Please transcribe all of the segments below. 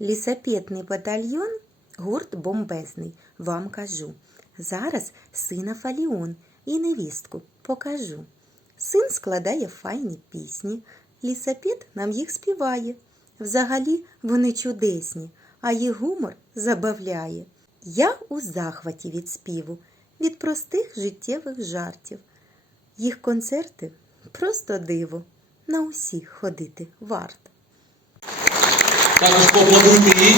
Лісапетний батальйон гурт бомбезний, вам кажу. Зараз сина Фаліон і невістку покажу. Син складає файні пісні, лісапет нам їх співає. Взагалі вони чудесні, а їх гумор забавляє. Я у захваті від співу, від простих життєвих жартів. Їх концерти просто диво. На усіх ходити варто. Також поаплодуйте їй.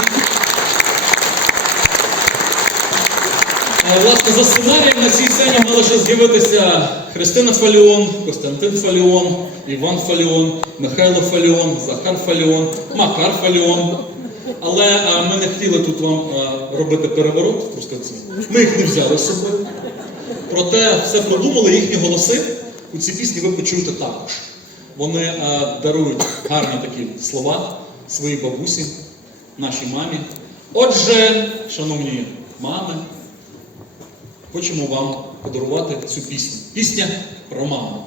Власне, за сценарієм на цій сцені мали ще з'явитися Христина Фаліон, Костянтин Фаліон, Іван Фаліон, Михайло Фаліон, Захар Фаліон, Макар Фаліон. Але е, ми не хотіли тут вам е, робити переворот. Ми їх не взяли з собою. Проте все продумали, їхні голоси у цій пісні ви почуєте також. Вони е, дарують гарні такі слова своїй бабусі, нашій мамі. Отже, шановні мами, хочемо вам подарувати цю пісню. Пісня про маму.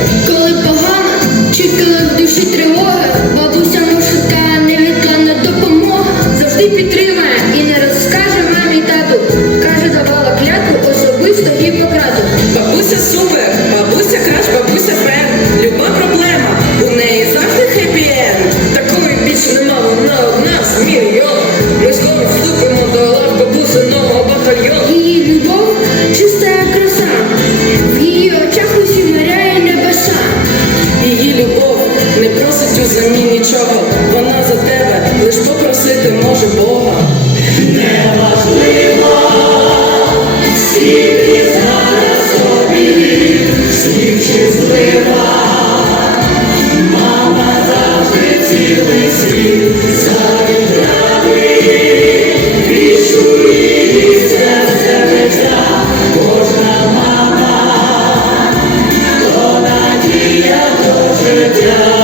Go нічого. Вона за тебе лиш попросити може Бога. Неважливо, скільки зараз тобі слів чи злива, мама завжди цілий світ завітряти, відчує від серця биття, кожна мама, то надія до життя.